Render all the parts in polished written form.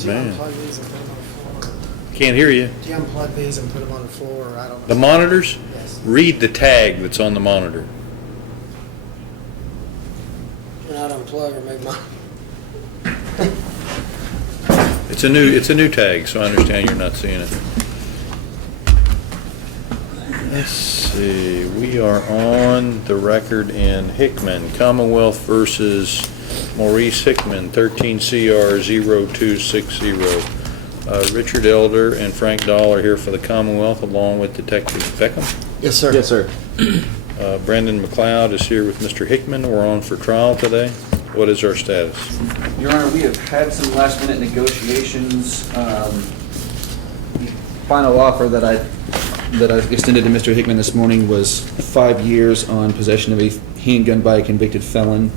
Do you Man. unplug these and put them on the floor? Can't hear you. Do you unplug these and put them on the floor? Or I don't know. The monitors? Yes. Read the tag that's on the monitor. Do not unplug or make mine. It's a new tag, so I understand you're not seeing it. Let's see. We are on the record in Hickman, Commonwealth versus Maurice Hickman, 13 CR 0260. Richard Elder and Frank Dahl are here for the Commonwealth, along with Detective Beckham. Yes, sir. Yes, sir. Brandon McLeod is here with Mr. Hickman. We're on for trial today. What is our status? Your Honor, we have had some last-minute negotiations. The final offer that I extended to Mr. Hickman this morning was 5 years on possession of a handgun by a convicted felon.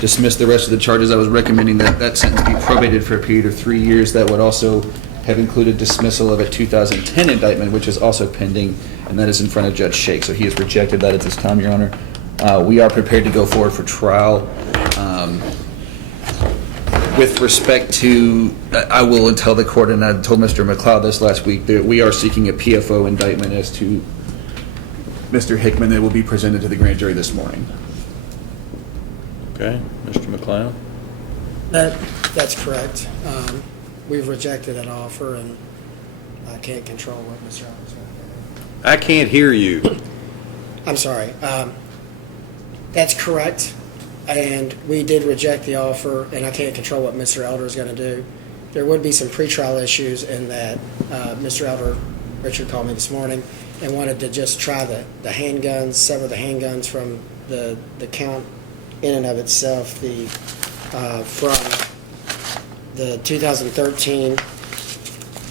Dismissed the rest of the charges. I was recommending that that sentence be probated for a period of 3 years. That would also have included dismissal of a 2010 indictment, which is also pending, and that is in front of Judge Shake. So he has rejected that at this time, Your Honor. We are prepared to go forward for trial. With respect to, I will tell the court, and I told Mr. McLeod this last week, that we are seeking a PFO indictment as to Mr. Hickman that will be presented to the grand jury this morning. Okay, Mr. McLeod? That's correct. We've rejected that offer, and I can't control what Mr. Elder's going to do. I can't hear you. I'm sorry. That's correct, and we did reject the offer, and I can't control what Mr. Elder is going to do. There would be some pretrial issues in that Mr. Elder, Richard called me this morning, and wanted to just try the handguns, sever the handguns from the count in and of itself, from the 2013,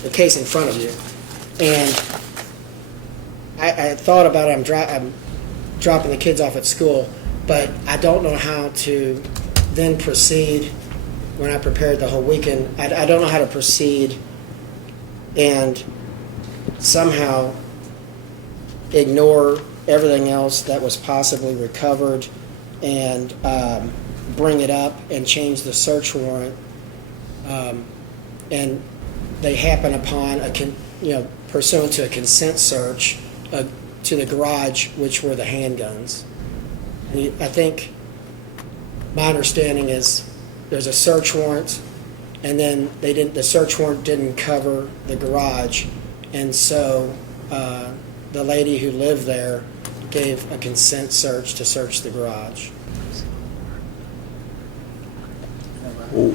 the case in front of you. And I thought about it. I'm dropping the kids off at school, but I don't know how to then proceed when I prepared the whole weekend. I don't know how to proceed and somehow ignore everything else that was possibly recovered and bring it up and change the search warrant. And they happen upon pursuant to a consent search to the garage, which were the handguns. I think my understanding is there's a search warrant, and then the search warrant didn't cover the garage, and so the lady who lived there gave a consent search to search the garage. Well,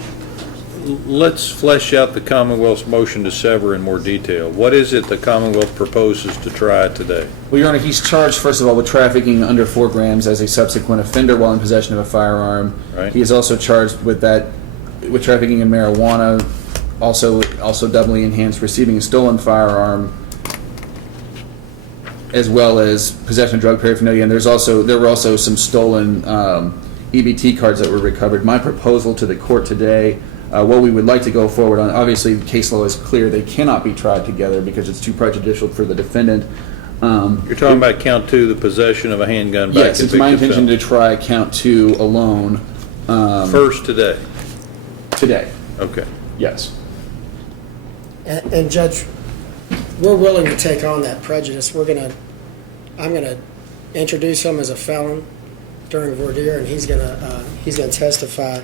let's flesh out the Commonwealth's motion to sever in more detail. What is it the Commonwealth proposes to try today? Well, Your Honor, he's charged, first of all, with trafficking under 4 grams as a subsequent offender while in possession of a firearm. Right. He is also charged with trafficking in marijuana, also doubly enhanced receiving a stolen firearm, as well as possession of drug paraphernalia. And there were also some stolen EBT cards that were recovered. My proposal to the court today, what we would like to go forward on, obviously the case law is clear, they cannot be tried together because it's too prejudicial for the defendant. You're talking about count 2, the possession of a handgun by Yes, it's my intention to try count 2 alone. First today? Today, Okay. yes. And Judge, we're willing to take on that prejudice. I'm gonna introduce him as a felon during voir dire, and he's gonna testify.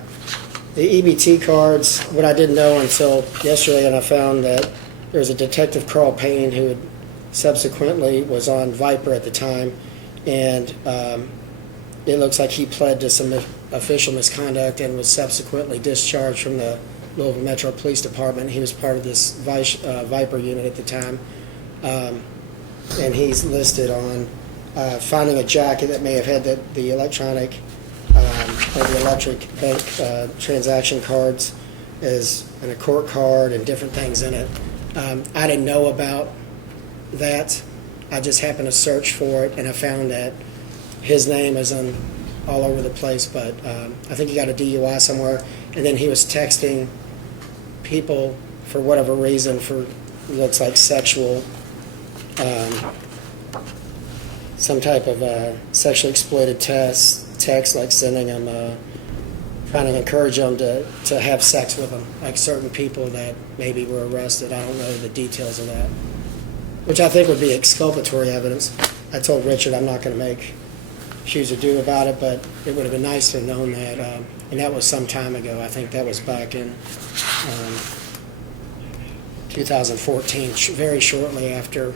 The EBT cards, what I didn't know until yesterday, and I found that there was a Detective Carl Payne who had subsequently was on Viper at the time, and it looks like he pled to some official misconduct and was subsequently discharged from the Louisville Metro Police Department. He was part of this Viper unit at the time, and he's listed on finding a jacket that may have had the electronic or the electric bank transaction cards and a court card and different things in it. I didn't know about that. I just happened to search for it, and I found that his name is all over the place, but I think he got a DUI somewhere, and then he was texting people for whatever reason for, looks like sexual, some type of sexually exploited text, like sending them trying to encourage them to have sex with them, like certain people that maybe were arrested. I don't know the details of that, which I think would be exculpatory evidence. I told Richard I'm not going to make shoes or do about it, but it would have been nice to have known that, and that was some time ago. I think that was back in 2014, very shortly after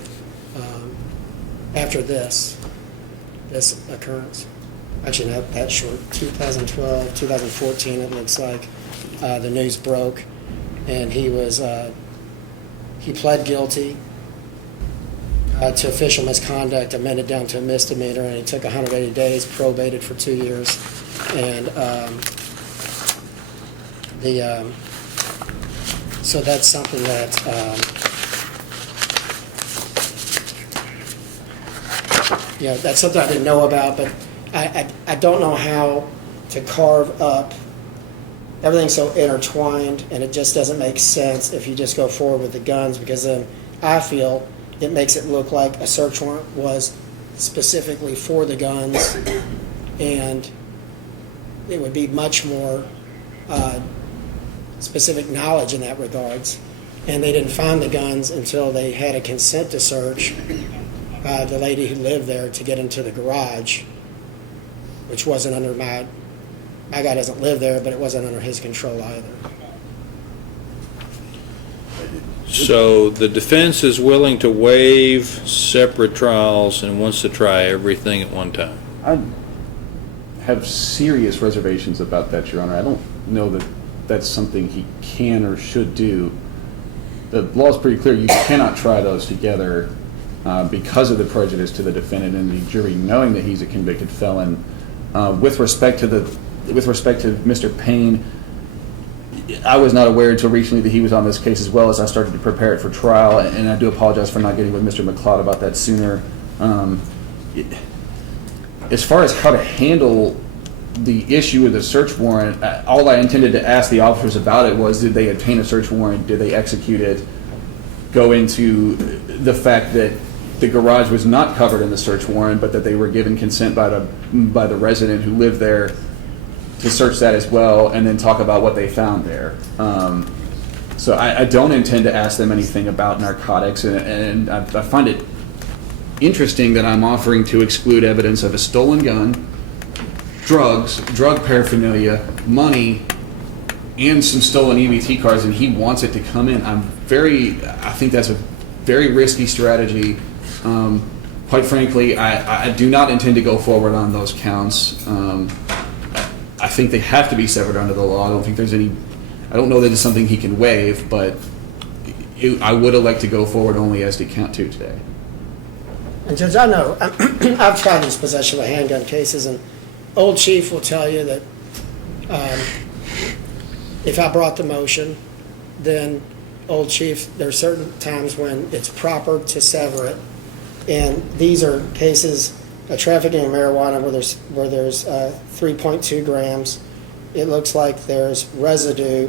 this occurrence. Actually, not that short. 2012, 2014. It looks like the news broke, and he pled guilty to official misconduct, amended down to a misdemeanor, and he took 180 days, probated for 2 years, and so that's something that that's something I didn't know about, but I don't know how to carve up. Everything's so intertwined, and it just doesn't make sense if you just go forward with the guns, because then I feel it makes it look like a search warrant was specifically for the guns, and it would be much more specific knowledge in that regards. And they didn't find the guns until they had a consent to search the lady who lived there to get into the garage, which wasn't under my guy doesn't live there, but it wasn't under his control either. So the defense is willing to waive separate trials and wants to try everything at one time. I have serious reservations about that, Your Honor. I don't know that that's something he can or should do. The law is pretty clear. You cannot try those together because of the prejudice to the defendant and the jury knowing that he's a convicted felon. With respect to Mr. Payne, I was not aware until recently that he was on this case as well as I started to prepare it for trial, and I do apologize for not getting with Mr. McLeod about that sooner. As far as how to handle the issue of the search warrant, all I intended to ask the officers about it was, did they obtain a search warrant, did they execute it, go into the fact that the garage was not covered in the search warrant, but that they were given consent by the resident who lived there to search that as well, and then talk about what they found there. So I don't intend to ask them anything about narcotics, and I find it interesting that I'm offering to exclude evidence of a stolen gun, drugs, drug paraphernalia, money, and some stolen EBT cards, and he wants it to come in. I think that's a very risky strategy. Quite frankly, I do not intend to go forward on those counts. I think they have to be severed under the law. I don't know that it's something he can waive, but I would elect to go forward only as to count 2 today. And Judge, I know, I've tried these possession of a handgun cases, and Old Chief will tell you that if I brought the motion, then Old Chief, there are certain times when it's proper to sever it. And these are cases of trafficking in marijuana where there's 3.2 grams. It looks like there's residue,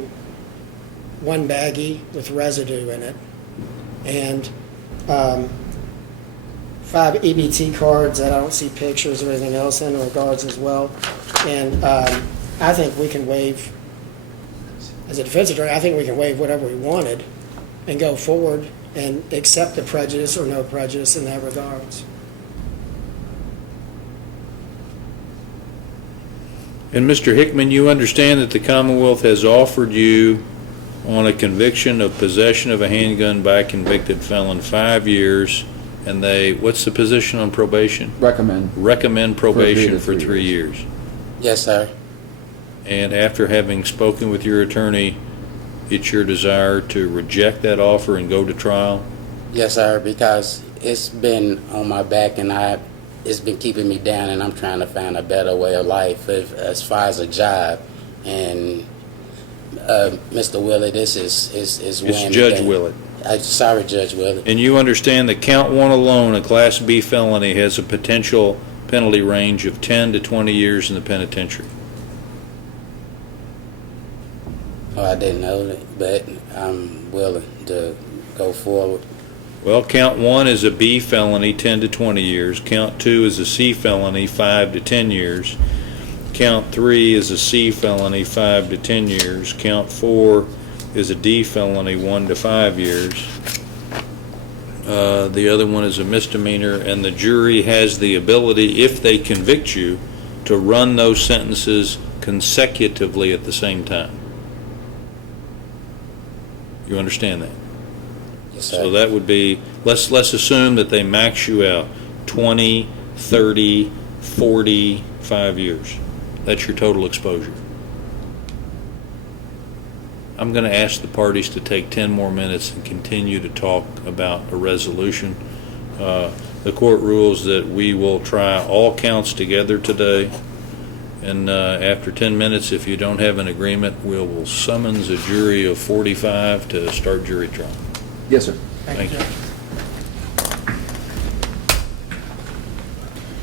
one baggie with residue in it, and 5 EBT cards that I don't see pictures or anything else in regards as well. And I think we can waive, as a defense attorney, I think we can waive whatever we wanted and go forward and accept the prejudice or no prejudice in that regards. And Mr. Hickman, you understand that the Commonwealth has offered you on a conviction of possession of a handgun by a convicted felon 5 years, and what's the position on probation? Recommend probation for 3 years. Yes, sir. And after having spoken with your attorney, it's your desire to reject that offer and go to trial? Yes, sir, because it's been on my back and it's been keeping me down, and I'm trying to find a better way of life as far as a job. And Mr. Willett, this is when... It's Judge Willett. Sorry, Judge Willett. And you understand that count 1 alone, a Class B felony, has a potential penalty range of 10 to 20 years in the penitentiary. Oh, I didn't know that, but I'm willing to go forward. Well, count 1 is a B felony, 10 to 20 years. Count 2 is a C felony, 5 to 10 years. Count 3 is a C felony, 5 to 10 years. Count 4 is a D felony, 1 to 5 years. The other one is a misdemeanor, and the jury has the ability, if they convict you, to run those sentences consecutively at the same time. You understand that? Yes, So sir. that would be, let's assume that they max you out 20, 30, 40, 5 years. That's your total exposure. I'm going to ask the parties to take 10 more minutes and continue to talk about a resolution. The court rules that we will try all counts together today, and after 10 minutes, if you don't have an agreement, we'll summons a jury of 45 to start jury trial. Yes, sir. Thank you. Judge.